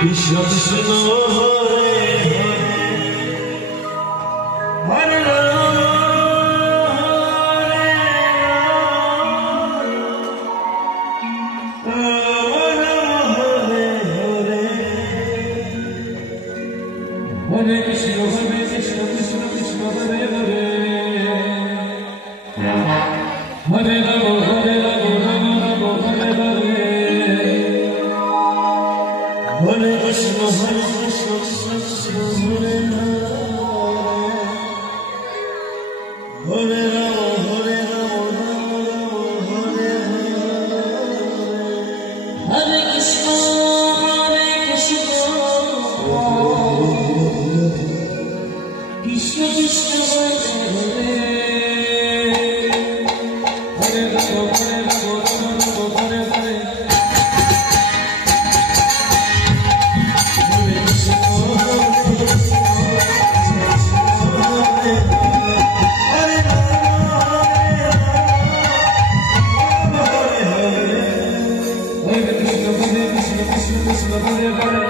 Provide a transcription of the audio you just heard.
Krishna Krishna Hare Hare Hare Krishna Krishna Krishna Hare Hare Hare Rama Hare Rama Rama Rama Hare Hare Hare Krishna Krishna Krishna Hare Hare Hare Rama Hare Rama Rama Hare Hare Hare Krishna Krishna Krishna Hare Hare Hare Rama Hare Rama Rama Hare Hare Hare Krishna Hare Krishna Krishna Krishna Hare Hare